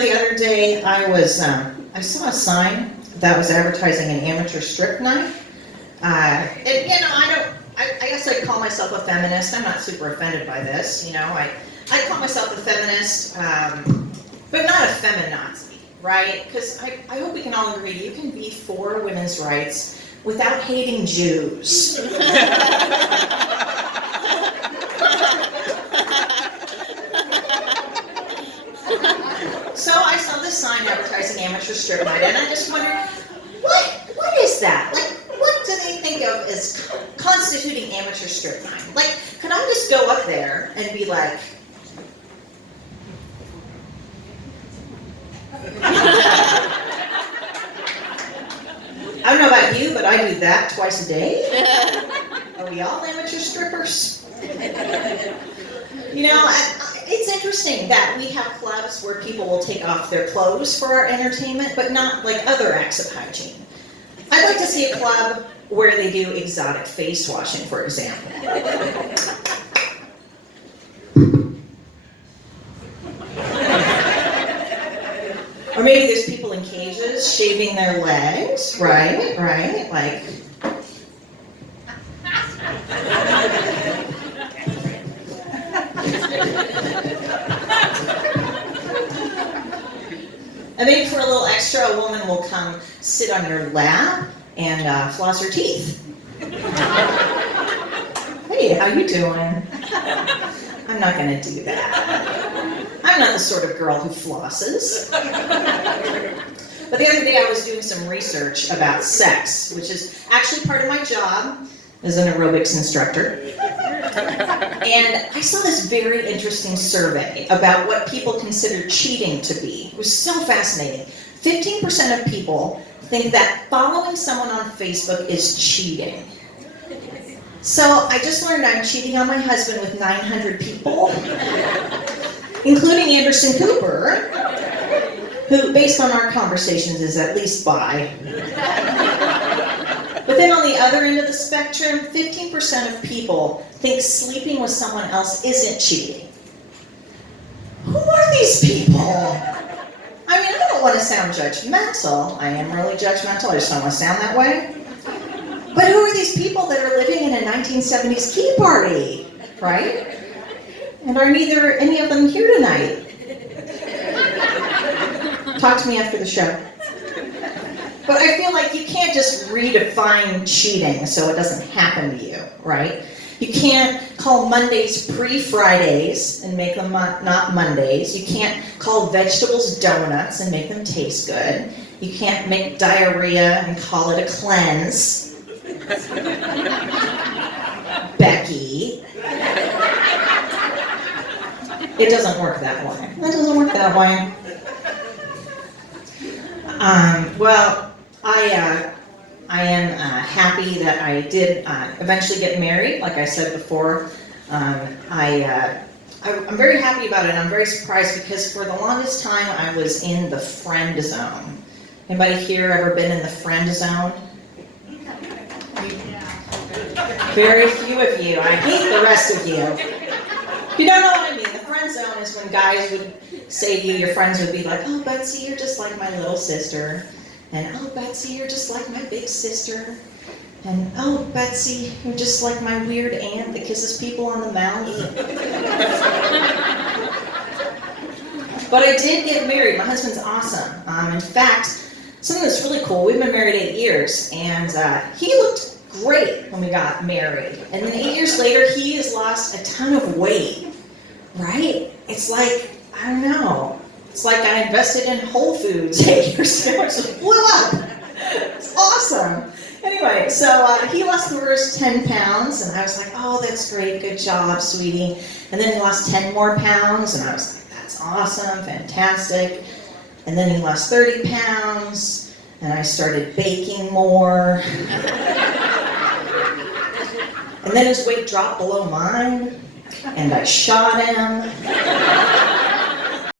The other day, I saw a sign that was advertising an amateur strip night. I guess I'd call myself a feminist. I'm not super offended by this, I call myself a feminist, but not a feminazi, right? Because I hope we can all agree you can be for women's rights without hating Jews. So I saw this sign advertising amateur strip night, and I just wondered, what is that? Like, what do they think of as constituting amateur strip night? Like, could I just go up there and be like, I don't know about you, but I do that twice a day. Are we all amateur strippers? It's interesting that we have clubs where people will take off their clothes for our entertainment, but not like other acts of hygiene. I'd like to see a club where they do exotic face washing, for example. Or maybe there's people in cages shaving their legs, right, like... And maybe for a little extra, a woman will come sit on your lap and floss her teeth. Hey, how you doing? I'm not gonna do that. I'm not the sort of girl who flosses. But the other day I was doing some research about sex, which is actually part of my job as an aerobics instructor. And I saw this very interesting survey about what people consider cheating to be. It was so fascinating. 15% of people think that following someone on Facebook is cheating. So I just learned I'm cheating on my husband with 900 people, including Anderson Cooper, who, based on our conversations, is at least bi. But then on the other end of the spectrum, 15% of people think sleeping with someone else isn't cheating. Who are these people? I mean, I don't want to sound judgmental. I am really judgmental. I just don't want to sound that way. But who are these people that are living in a 1970s key party, right? And are neither any of them here tonight? Talk to me after the show. But I feel like you can't just redefine cheating so it doesn't happen to you, right? You can't call Mondays pre-Fridays and make them not Mondays. You can't call vegetables donuts and make them taste good. You can't make diarrhea and call it a cleanse. Becky. It doesn't work that way. That doesn't work that way. I am happy that I did eventually get married, like I said before. I'm very happy about it, and I'm very surprised because for the longest time I was in the friend zone. Anybody here ever been in the friend zone? Very few of you. I hate the rest of you. If you don't know what I mean, the friend zone is when guys would say to you, your friends would be like, oh, Betsy, you're just like my little sister. And, oh, Betsy, you're just like my big sister. And, oh, Betsy, you're just like my weird aunt that kisses people on the mouth. But I did get married. My husband's awesome. In fact, something that's really cool, we've been married 8 years, and he looked great when we got married. And then 8 years later, he has lost a ton of weight, right? It's like, I don't know. It's like I invested in Whole Foods 8 years ago. It just blew up. It's awesome. Anyway, so he lost the first 10 pounds, and I was like, oh, that's great. Good job, sweetie. And then he lost 10 more pounds, and I was like, that's awesome, fantastic. And then he lost 30 pounds, and I started baking more. And then his weight dropped below mine, and I shot him.